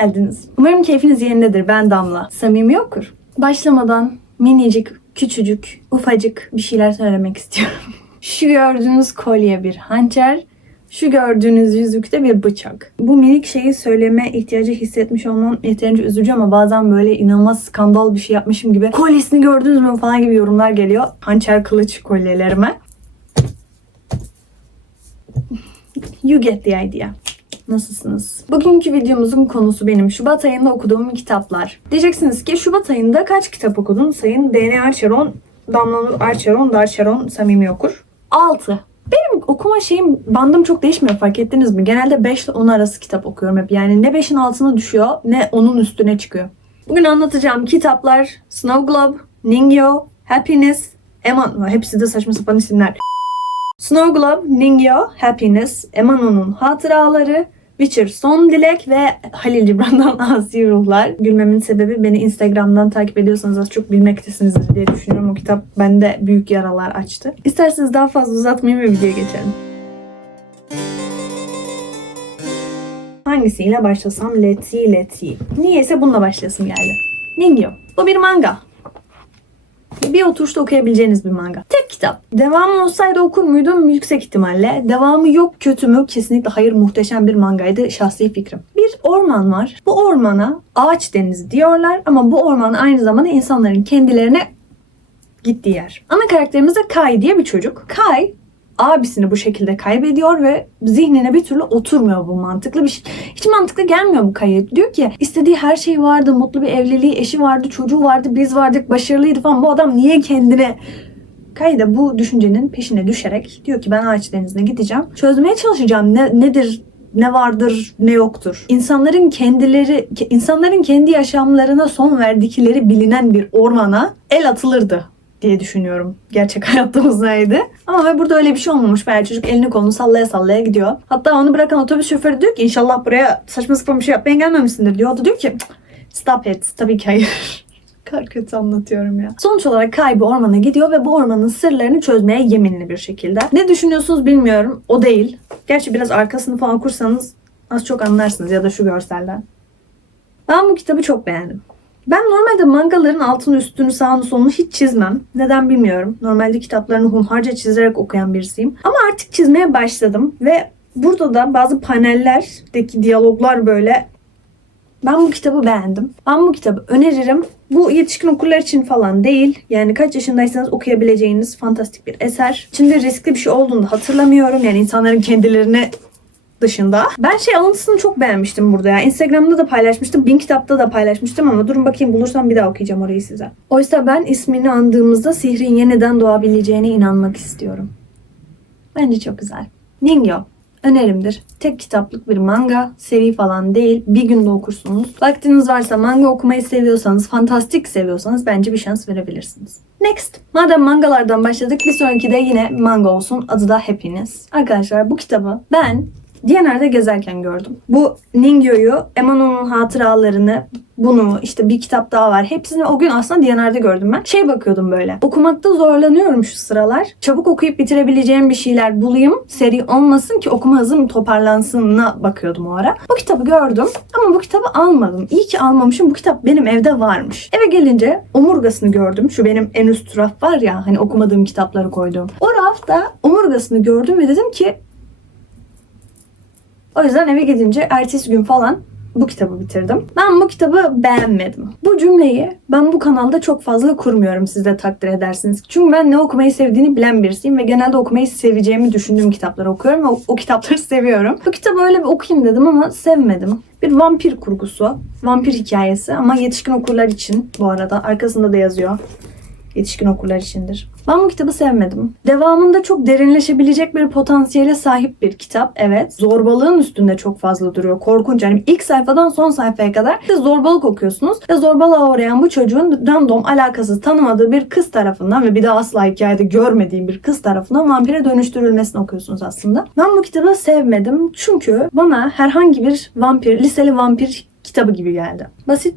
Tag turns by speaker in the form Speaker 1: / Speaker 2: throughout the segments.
Speaker 1: geldiniz. Umarım keyfiniz yerindedir. Ben Damla. Samimi okur. Başlamadan minicik, küçücük, ufacık bir şeyler söylemek istiyorum. Şu gördüğünüz kolye bir hançer, şu gördüğünüz yüzükte bir bıçak. Bu minik şeyi söyleme ihtiyacı hissetmiş olmam yeterince üzücü ama bazen böyle inanılmaz skandal bir şey yapmışım gibi kolyesini gördünüz mü falan gibi yorumlar geliyor. Hançer kılıç kolyelerime. You get the idea. Nasılsınız? Bugünkü videomuzun konusu benim Şubat ayında okuduğum kitaplar. Diyeceksiniz ki Şubat ayında kaç kitap okudun? Sayın DNA Archeron, Damla Nur Archeron, Darcheron, Samimi Okur. 6. Benim okuma şeyim, bandım çok değişmiyor fark ettiniz mi? Genelde 5 ile 10 arası kitap okuyorum hep. Yani ne 5'in altına düşüyor ne 10'un üstüne çıkıyor. Bugün anlatacağım kitaplar Snow Globe, Ningyo, Happiness, Eman, hepsi de saçma sapan isimler. Snow Globe, Ningyo, Happiness, Emano'nun Hatıraları, Witcher Son Dilek ve Halil Cibran'dan Asi Ruhlar. Gülmemin sebebi beni Instagram'dan takip ediyorsanız az çok bilmektesinizdir diye düşünüyorum. O kitap bende büyük yaralar açtı. İsterseniz daha fazla uzatmayayım ve videoya geçelim. Hangisiyle başlasam? Let's see. Niyeyse bununla başlasım geldi. Ningyo. Bu bir manga. Bir oturuşta okuyabileceğiniz bir manga. Tek kitap. Devamı olsaydı okur muydum? Yüksek ihtimalle. Devamı yok kötü mü? Kesinlikle hayır muhteşem bir mangaydı şahsi fikrim. Bir orman var. Bu ormana ağaç denizi diyorlar ama bu orman aynı zamanda insanların kendilerine gittiği yer. Ana karakterimiz de Kai diye bir çocuk. Kai abisini bu şekilde kaybediyor ve zihnine bir türlü oturmuyor bu mantıklı bir şey. Hiç mantıklı gelmiyor bu kayıp. Diyor ki istediği her şey vardı, mutlu bir evliliği, eşi vardı, çocuğu vardı, biz vardık, başarılıydı falan. Bu adam niye kendine Kay da bu düşüncenin peşine düşerek diyor ki ben ağaç denizine gideceğim. Çözmeye çalışacağım. Ne, nedir ne vardır ne yoktur. İnsanların kendileri insanların kendi yaşamlarına son verdikleri bilinen bir ormana el atılırdı diye düşünüyorum. Gerçek hayatta olsaydı. Ama ve burada öyle bir şey olmamış. Bayağı çocuk elini kolunu sallaya sallaya gidiyor. Hatta onu bırakan otobüs şoförü diyor ki inşallah buraya saçma sapan bir şey yapmaya gelmemişsindir diyor. O da diyor ki "Cık, stop it. Tabii ki hayır. kadar kötü anlatıyorum ya. Sonuç olarak Kay bu ormana gidiyor ve bu ormanın sırlarını çözmeye yeminli bir şekilde. Ne düşünüyorsunuz bilmiyorum. O değil. Gerçi biraz arkasını falan okursanız az çok anlarsınız ya da şu görselden. Ben bu kitabı çok beğendim. Ben normalde mangaların altını üstünü sağını solunu hiç çizmem. Neden bilmiyorum. Normalde kitaplarını hunharca çizerek okuyan birisiyim. Ama artık çizmeye başladım ve burada da bazı panellerdeki diyaloglar böyle ben bu kitabı beğendim. Ben bu kitabı öneririm. Bu yetişkin okurlar için falan değil. Yani kaç yaşındaysanız okuyabileceğiniz fantastik bir eser. İçinde riskli bir şey olduğunu hatırlamıyorum. Yani insanların kendilerine dışında. Ben şey alıntısını çok beğenmiştim burada ya. Instagram'da da paylaşmıştım. Bin kitapta da paylaşmıştım ama durun bakayım bulursam bir daha okuyacağım orayı size. Oysa ben ismini andığımızda sihrin yeniden doğabileceğine inanmak istiyorum. Bence çok güzel. Ningyo. Önerimdir. Tek kitaplık bir manga, seri falan değil. Bir günde okursunuz. Vaktiniz varsa manga okumayı seviyorsanız, fantastik seviyorsanız bence bir şans verebilirsiniz. Next. Madem mangalardan başladık bir sonraki de yine manga olsun. Adı da Happiness. Arkadaşlar bu kitabı ben Diyanar'da gezerken gördüm. Bu Ningyo'yu, Emano'nun hatıralarını, bunu işte bir kitap daha var. Hepsini o gün aslında Diyanar'da gördüm ben. Şey bakıyordum böyle. Okumakta zorlanıyorum şu sıralar. Çabuk okuyup bitirebileceğim bir şeyler bulayım. Seri olmasın ki okuma hızım toparlansın'a bakıyordum o ara. Bu kitabı gördüm ama bu kitabı almadım. İyi ki almamışım. Bu kitap benim evde varmış. Eve gelince omurgasını gördüm. Şu benim en üst raf var ya hani okumadığım kitapları koyduğum. O rafta omurgasını gördüm ve dedim ki o yüzden eve gidince ertesi gün falan bu kitabı bitirdim. Ben bu kitabı beğenmedim. Bu cümleyi ben bu kanalda çok fazla kurmuyorum siz de takdir edersiniz. Çünkü ben ne okumayı sevdiğini bilen birisiyim ve genelde okumayı seveceğimi düşündüğüm kitapları okuyorum ve o, o kitapları seviyorum. Bu kitabı öyle bir okuyayım dedim ama sevmedim. Bir vampir kurgusu, vampir hikayesi ama yetişkin okurlar için bu arada. Arkasında da yazıyor. Yetişkin okurlar içindir. Ben bu kitabı sevmedim. Devamında çok derinleşebilecek bir potansiyele sahip bir kitap. Evet. Zorbalığın üstünde çok fazla duruyor. Korkunç. Yani ilk sayfadan son sayfaya kadar bir zorbalık okuyorsunuz. Ve zorbalığa uğrayan bu çocuğun random alakasız tanımadığı bir kız tarafından ve bir daha asla hikayede görmediğim bir kız tarafından vampire dönüştürülmesini okuyorsunuz aslında. Ben bu kitabı sevmedim. Çünkü bana herhangi bir vampir, liseli vampir kitabı gibi geldi. Basit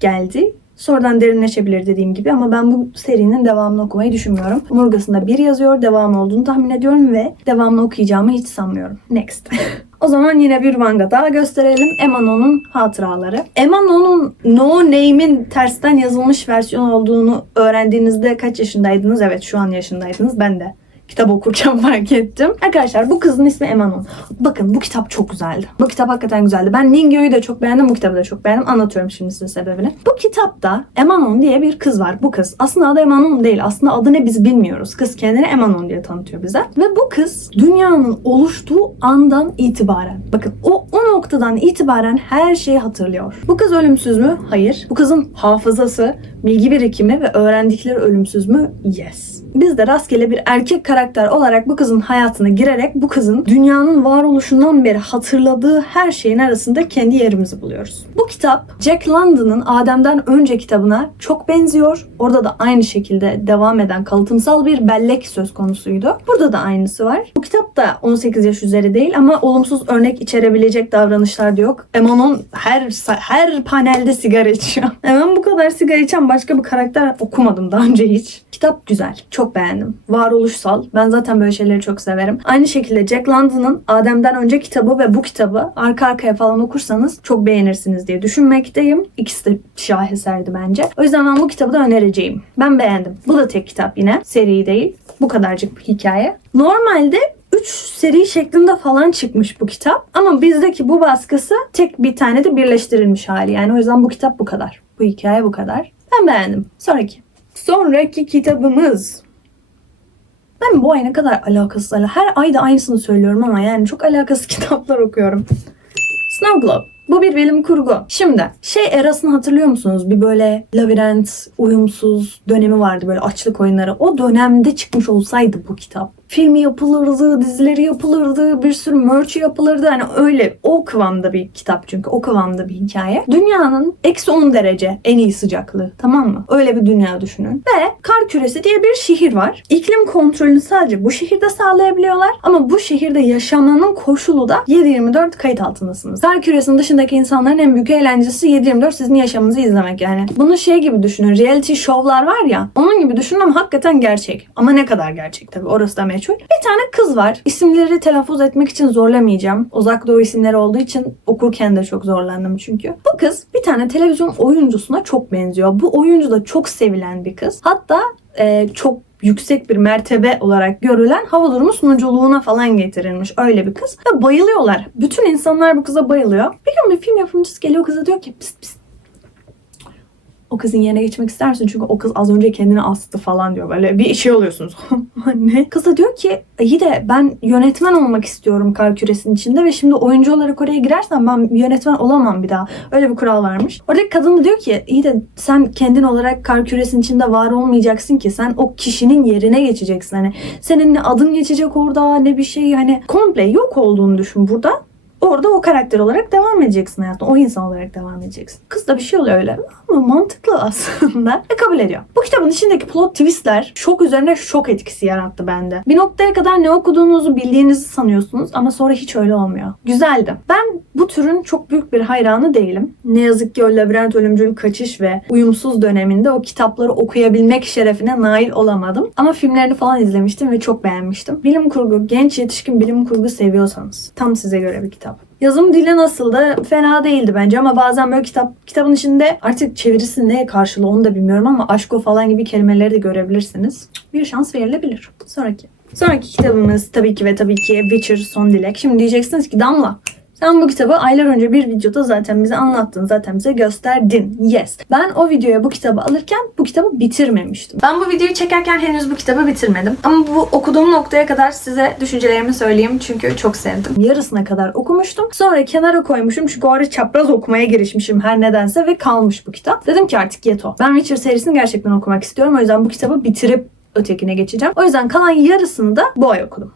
Speaker 1: geldi Sonradan derinleşebilir dediğim gibi ama ben bu serinin devamını okumayı düşünmüyorum. Omurgasında bir yazıyor, devam olduğunu tahmin ediyorum ve devamını okuyacağımı hiç sanmıyorum. Next. O zaman yine bir manga daha gösterelim. Emano'nun hatıraları. Emano'nun No Name'in tersten yazılmış versiyon olduğunu öğrendiğinizde kaç yaşındaydınız? Evet şu an yaşındaydınız. Ben de kitap okurken fark ettim. Arkadaşlar bu kızın ismi Emanon. Bakın bu kitap çok güzeldi. Bu kitap hakikaten güzeldi. Ben Ningyo'yu da çok beğendim, bu kitabı da çok beğendim. Anlatıyorum şimdi size sebebini. Bu kitapta Emanon diye bir kız var. Bu kız. Aslında adı Emanon değil. Aslında adı ne biz bilmiyoruz. Kız kendini Emanon diye tanıtıyor bize. Ve bu kız dünyanın oluştuğu andan itibaren. Bakın o, o noktadan itibaren her şeyi hatırlıyor. Bu kız ölümsüz mü? Hayır. Bu kızın hafızası, bilgi birikimi ve öğrendikleri ölümsüz mü? Yes. Biz de rastgele bir erkek karakter olarak bu kızın hayatına girerek bu kızın dünyanın varoluşundan beri hatırladığı her şeyin arasında kendi yerimizi buluyoruz. Bu kitap Jack London'ın Adem'den önce kitabına çok benziyor. Orada da aynı şekilde devam eden kalıtımsal bir bellek söz konusuydu. Burada da aynısı var. Bu kitap da 18 yaş üzeri değil ama olumsuz örnek içerebilecek davranışlar da yok. Emanon her her panelde sigara içiyor. Bu kadar sigara içen başka bir karakter okumadım daha önce hiç. Kitap güzel. Çok beğendim. Varoluşsal. Ben zaten böyle şeyleri çok severim. Aynı şekilde Jack London'ın Adem'den önce kitabı ve bu kitabı arka arkaya falan okursanız çok beğenirsiniz diye düşünmekteyim. İkisi de şaheserdi bence. O yüzden ben bu kitabı da önereceğim. Ben beğendim. Bu da tek kitap yine. Seri değil. Bu kadarcık bir hikaye. Normalde 3 seri şeklinde falan çıkmış bu kitap. Ama bizdeki bu baskısı tek bir tane de birleştirilmiş hali. Yani o yüzden bu kitap bu kadar. Bu hikaye bu kadar. Ben beğendim. Sonraki. Sonraki kitabımız. Ben bu ay ne kadar alakasız. Her ayda aynısını söylüyorum ama yani çok alakasız kitaplar okuyorum. Snow Globe. Bu bir bilim kurgu. Şimdi şey erasını hatırlıyor musunuz? Bir böyle labirent, uyumsuz dönemi vardı böyle açlık oyunları. O dönemde çıkmış olsaydı bu kitap. Filmi yapılırdı, dizileri yapılırdı, bir sürü merch yapılırdı. Hani öyle o kıvamda bir kitap çünkü o kıvamda bir hikaye. Dünyanın eksi 10 derece en iyi sıcaklığı tamam mı? Öyle bir dünya düşünün. Ve kar küresi diye bir şehir var. İklim kontrolünü sadece bu şehirde sağlayabiliyorlar. Ama bu şehirde yaşamanın koşulu da 7-24 kayıt altındasınız. Kar küresinin dışındaki insanların en büyük eğlencesi 7-24 sizin yaşamınızı izlemek yani. Bunu şey gibi düşünün. Reality şovlar var ya. Onun gibi düşünün ama hakikaten gerçek. Ama ne kadar gerçek tabii orası da meçhul. Bir tane kız var. İsimleri telaffuz etmek için zorlamayacağım. Uzak doğu isimleri olduğu için okurken de çok zorlandım çünkü. Bu kız bir tane televizyon oyuncusuna çok benziyor. Bu oyuncu da çok sevilen bir kız. Hatta e, çok yüksek bir mertebe olarak görülen hava durumu sunuculuğuna falan getirilmiş öyle bir kız. Ve bayılıyorlar. Bütün insanlar bu kıza bayılıyor. Bir gün bir film yapımcısı geliyor kıza diyor ki pist pist o kızın yerine geçmek istersin çünkü o kız az önce kendini astı falan diyor. Böyle bir şey oluyorsunuz. ne? Kız da diyor ki iyi de ben yönetmen olmak istiyorum kar küresinin içinde ve şimdi oyuncu olarak oraya girersem ben yönetmen olamam bir daha. Öyle bir kural varmış. Oradaki kadın da diyor ki iyi de sen kendin olarak kar küresinin içinde var olmayacaksın ki. Sen o kişinin yerine geçeceksin. Hani senin ne adın geçecek orada ne bir şey hani komple yok olduğunu düşün burada orada o karakter olarak devam edeceksin hayatına. O insan olarak devam edeceksin. Kız da bir şey oluyor öyle. Ama mantıklı aslında. Ve kabul ediyor. Bu kitabın içindeki plot twistler şok üzerine şok etkisi yarattı bende. Bir noktaya kadar ne okuduğunuzu bildiğinizi sanıyorsunuz ama sonra hiç öyle olmuyor. Güzeldi. Ben bu türün çok büyük bir hayranı değilim. Ne yazık ki o labirent ölümcül kaçış ve uyumsuz döneminde o kitapları okuyabilmek şerefine nail olamadım. Ama filmlerini falan izlemiştim ve çok beğenmiştim. Bilim kurgu, genç yetişkin bilim kurgu seviyorsanız tam size göre bir kitap. Yazım dili nasıldı? Fena değildi bence ama bazen böyle kitap kitabın içinde artık çevirisi neye karşılığı onu da bilmiyorum ama aşko falan gibi kelimeleri de görebilirsiniz. Bir şans verilebilir. Sonraki. Sonraki kitabımız tabii ki ve tabii ki Witcher Son Dilek. Şimdi diyeceksiniz ki Damla sen bu kitabı aylar önce bir videoda zaten bize anlattın, zaten bize gösterdin. Yes. Ben o videoya bu kitabı alırken bu kitabı bitirmemiştim. Ben bu videoyu çekerken henüz bu kitabı bitirmedim. Ama bu okuduğum noktaya kadar size düşüncelerimi söyleyeyim çünkü çok sevdim. Yarısına kadar okumuştum. Sonra kenara koymuşum çünkü o ara çapraz okumaya girişmişim her nedense ve kalmış bu kitap. Dedim ki artık yeto. Ben Witcher serisini gerçekten okumak istiyorum. O yüzden bu kitabı bitirip ötekine geçeceğim. O yüzden kalan yarısını da bu ay okudum.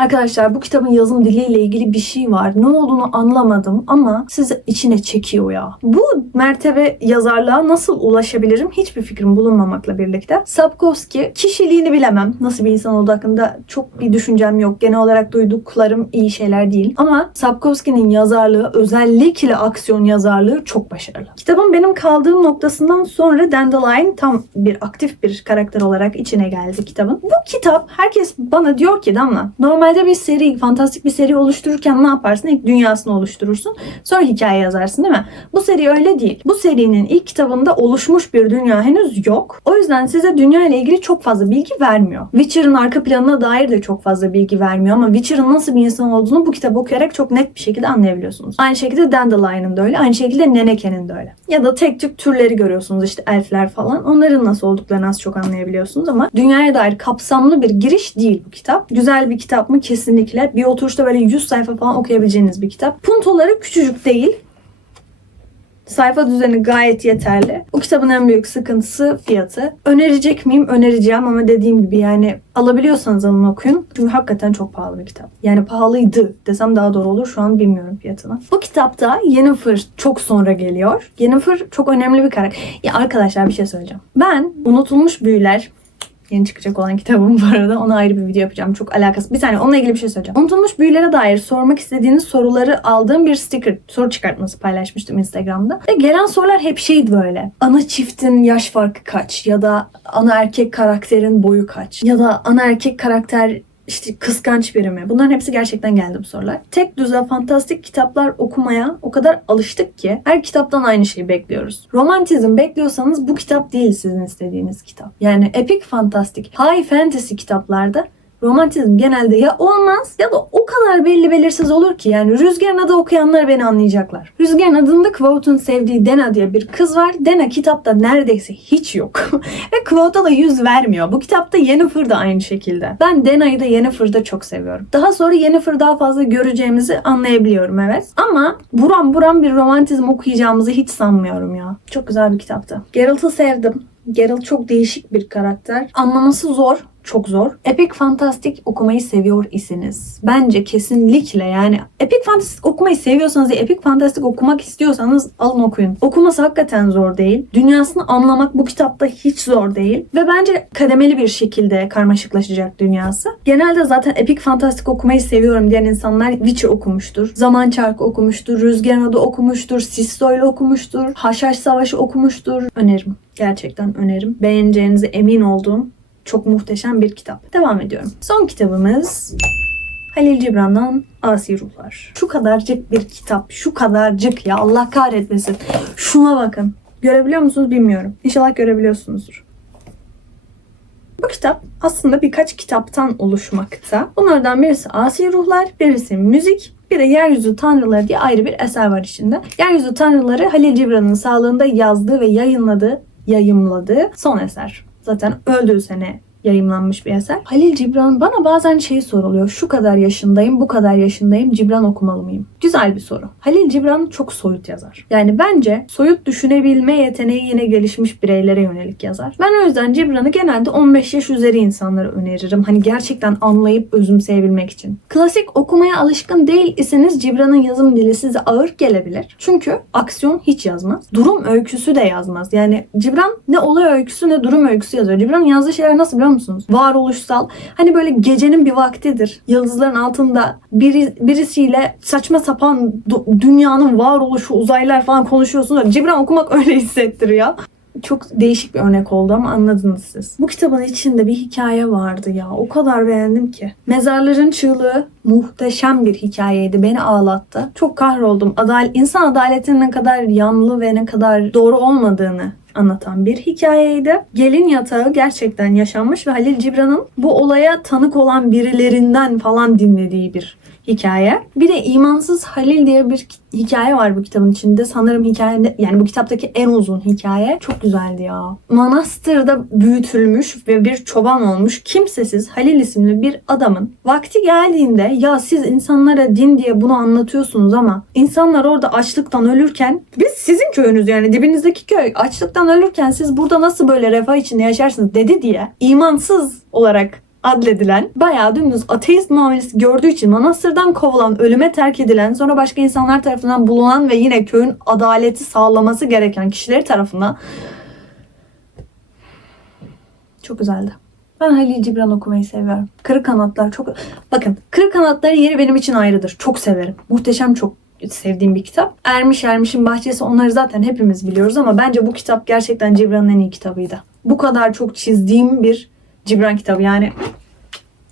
Speaker 1: Arkadaşlar bu kitabın yazım diliyle ilgili bir şey var. Ne olduğunu anlamadım ama sizi içine çekiyor ya. Bu mertebe yazarlığa nasıl ulaşabilirim hiçbir fikrim bulunmamakla birlikte. Sapkowski kişiliğini bilemem. Nasıl bir insan olduğu hakkında çok bir düşüncem yok. Genel olarak duyduklarım iyi şeyler değil. Ama Sapkowski'nin yazarlığı özellikle aksiyon yazarlığı çok başarılı. Kitabın benim kaldığım noktasından sonra Dandelion tam bir aktif bir karakter olarak içine geldi kitabın. Bu kitap herkes bana diyor ki Damla normalde bir seri, fantastik bir seri oluştururken ne yaparsın? İlk dünyasını oluşturursun. Sonra hikaye yazarsın değil mi? Bu seri öyle değil. Bu serinin ilk kitabında oluşmuş bir dünya henüz yok. O yüzden size dünya ile ilgili çok fazla bilgi vermiyor. Witcher'ın arka planına dair de çok fazla bilgi vermiyor ama Witcher'ın nasıl bir insan olduğunu bu kitabı okuyarak çok net bir şekilde anlayabiliyorsunuz. Aynı şekilde Dandelion'ın da öyle. Aynı şekilde Neneke'nin de öyle. Ya da tek tük türleri görüyorsunuz işte elfler falan. Onların nasıl olduklarını az çok anlayabiliyorsunuz ama dünyaya dair kapsamlı bir giriş değil bu kitap. Güzel bir kitap mı? Kesinlikle. Bir oturuşta böyle 100 sayfa falan okuyabileceğiniz bir kitap. Puntoları küçücük değil. Sayfa düzeni gayet yeterli. Bu kitabın en büyük sıkıntısı fiyatı. Önerecek miyim? Önereceğim ama dediğim gibi yani alabiliyorsanız alın okuyun. Çünkü hakikaten çok pahalı bir kitap. Yani pahalıydı desem daha doğru olur. Şu an bilmiyorum fiyatını. Bu kitapta Yennefer çok sonra geliyor. Yennefer çok önemli bir karakter. Ya arkadaşlar bir şey söyleyeceğim. Ben Unutulmuş Büyüler Yeni çıkacak olan kitabım bu arada. Ona ayrı bir video yapacağım. Çok alakası. Bir saniye onunla ilgili bir şey söyleyeceğim. Unutulmuş büyülere dair sormak istediğiniz soruları aldığım bir sticker soru çıkartması paylaşmıştım Instagram'da. Ve gelen sorular hep şeydi böyle. Ana çiftin yaş farkı kaç? Ya da ana erkek karakterin boyu kaç? Ya da ana erkek karakter işte kıskanç biri mi? Bunların hepsi gerçekten geldi bu sorular. Tek düze fantastik kitaplar okumaya o kadar alıştık ki her kitaptan aynı şeyi bekliyoruz. Romantizm bekliyorsanız bu kitap değil sizin istediğiniz kitap. Yani epik fantastik, high fantasy kitaplarda romantizm genelde ya olmaz ya da o kadar belli belirsiz olur ki yani Rüzgar'ın adı okuyanlar beni anlayacaklar. Rüzgar'ın adında Quote'un sevdiği Dena diye bir kız var. Dena kitapta neredeyse hiç yok. Ve Quote'a da yüz vermiyor. Bu kitapta Yennefer da aynı şekilde. Ben Dena'yı da Yennefer'da çok seviyorum. Daha sonra Yennefer daha fazla göreceğimizi anlayabiliyorum evet. Ama buram buram bir romantizm okuyacağımızı hiç sanmıyorum ya. Çok güzel bir kitaptı. Geralt'ı sevdim. Geralt çok değişik bir karakter. Anlaması zor çok zor. Epik fantastik okumayı seviyor isiniz. Bence kesinlikle yani epik fantastik okumayı seviyorsanız ya epik fantastik okumak istiyorsanız alın okuyun. Okuması hakikaten zor değil. Dünyasını anlamak bu kitapta hiç zor değil. Ve bence kademeli bir şekilde karmaşıklaşacak dünyası. Genelde zaten epik fantastik okumayı seviyorum diyen insanlar Witcher okumuştur. Zaman Çarkı okumuştur. Rüzgarın Adı okumuştur. Sistoyla okumuştur. Haşhaş Savaşı okumuştur. Öneririm. Gerçekten öneririm. Beğeneceğinize emin olduğum çok muhteşem bir kitap. Devam ediyorum. Son kitabımız Halil Cibran'dan Asi Ruhlar. Şu kadarcık bir kitap. Şu kadarcık ya Allah kahretmesin. Şuna bakın. Görebiliyor musunuz bilmiyorum. İnşallah görebiliyorsunuzdur. Bu kitap aslında birkaç kitaptan oluşmakta. Bunlardan birisi Asi Ruhlar, birisi müzik, bir de Yeryüzü Tanrıları diye ayrı bir eser var içinde. Yeryüzü Tanrıları Halil Cibran'ın sağlığında yazdığı ve yayınladığı, yayımladığı son eser. Zaten öldüğü sene yayımlanmış bir eser. Halil Cibran bana bazen şey soruluyor. Şu kadar yaşındayım, bu kadar yaşındayım. Cibran okumalı mıyım? Güzel bir soru. Halil Cibran çok soyut yazar. Yani bence soyut düşünebilme yeteneği yine gelişmiş bireylere yönelik yazar. Ben o yüzden Cibran'ı genelde 15 yaş üzeri insanlara öneririm. Hani gerçekten anlayıp özümseyebilmek için. Klasik okumaya alışkın değil iseniz Cibran'ın yazım dili size ağır gelebilir. Çünkü aksiyon hiç yazmaz. Durum öyküsü de yazmaz. Yani Cibran ne olay öyküsü ne durum öyküsü yazıyor. Cibran'ın yazdığı şeyler nasıl biliyor musunuz? Varoluşsal. Hani böyle gecenin bir vaktidir. Yıldızların altında biri, birisiyle saçma sapan dünyanın varoluşu, uzaylılar falan konuşuyorsunuz. Cibran okumak öyle hissettiriyor. Çok değişik bir örnek oldu ama anladınız siz. Bu kitabın içinde bir hikaye vardı ya. O kadar beğendim ki. Mezarların çığlığı muhteşem bir hikayeydi. Beni ağlattı. Çok kahroldum. Adal insan adaletinin ne kadar yanlı ve ne kadar doğru olmadığını anlatan bir hikayeydi. Gelin yatağı gerçekten yaşanmış ve Halil Cibran'ın bu olaya tanık olan birilerinden falan dinlediği bir hikaye. Bir de İmansız Halil diye bir hikaye var bu kitabın içinde. Sanırım hikayede yani bu kitaptaki en uzun hikaye. Çok güzeldi ya. Manastırda büyütülmüş ve bir çoban olmuş kimsesiz Halil isimli bir adamın vakti geldiğinde ya siz insanlara din diye bunu anlatıyorsunuz ama insanlar orada açlıktan ölürken biz sizin köyünüz yani dibinizdeki köy açlıktan ölürken siz burada nasıl böyle refah içinde yaşarsınız dedi diye imansız olarak adledilen, bayağı dümdüz ateist muamelesi gördüğü için manastırdan kovulan, ölüme terk edilen, sonra başka insanlar tarafından bulunan ve yine köyün adaleti sağlaması gereken kişileri tarafından çok güzeldi. Ben Halil Cibran okumayı seviyorum. Kırık Kanatlar çok... Bakın Kırık Kanatların yeri benim için ayrıdır. Çok severim. Muhteşem çok sevdiğim bir kitap. Ermiş Ermiş'in Bahçesi onları zaten hepimiz biliyoruz ama bence bu kitap gerçekten Cibran'ın en iyi kitabıydı. Bu kadar çok çizdiğim bir Cibran kitabı yani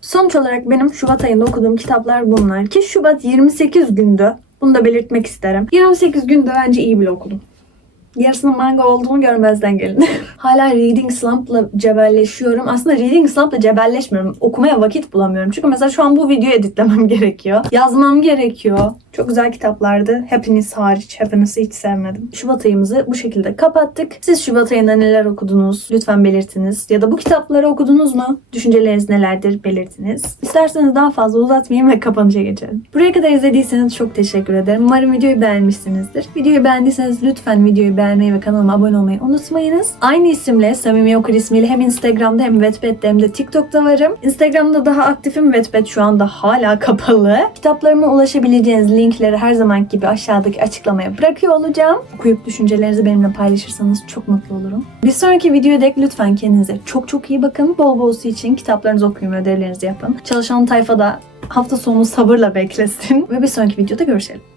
Speaker 1: Sonuç olarak benim Şubat ayında okuduğum kitaplar bunlar. Ki Şubat 28 gündü. Bunu da belirtmek isterim. 28 günde bence iyi bile okudum. Yarısının manga olduğunu görmezden gelin. Hala Reading Slump'la cebelleşiyorum. Aslında Reading Slump'la cebelleşmiyorum. Okumaya vakit bulamıyorum. Çünkü mesela şu an bu videoyu editlemem gerekiyor. Yazmam gerekiyor. Çok güzel kitaplardı. Happiness hariç. Happiness'ı hiç sevmedim. Şubat ayımızı bu şekilde kapattık. Siz Şubat ayında neler okudunuz? Lütfen belirtiniz. Ya da bu kitapları okudunuz mu? Düşünceleriniz nelerdir? Belirtiniz. İsterseniz daha fazla uzatmayayım ve kapanışa geçelim. Buraya kadar izlediyseniz çok teşekkür ederim. Umarım videoyu beğenmişsinizdir. Videoyu beğendiyseniz lütfen videoyu beğenmeyi ve kanalıma abone olmayı unutmayınız. Aynı isimle Samimi Okur ismiyle hem Instagram'da hem Wattpad'de hem de TikTok'ta varım. Instagram'da daha aktifim. Wattpad şu anda hala kapalı. Kitaplarıma ulaşabileceğiniz linkleri her zaman gibi aşağıdaki açıklamaya bırakıyor olacağım. Okuyup düşüncelerinizi benimle paylaşırsanız çok mutlu olurum. Bir sonraki videoya dek lütfen kendinize çok çok iyi bakın. Bol bol su için kitaplarınızı okuyun ve ödevlerinizi yapın. Çalışan tayfada hafta sonu sabırla beklesin. Ve bir sonraki videoda görüşelim.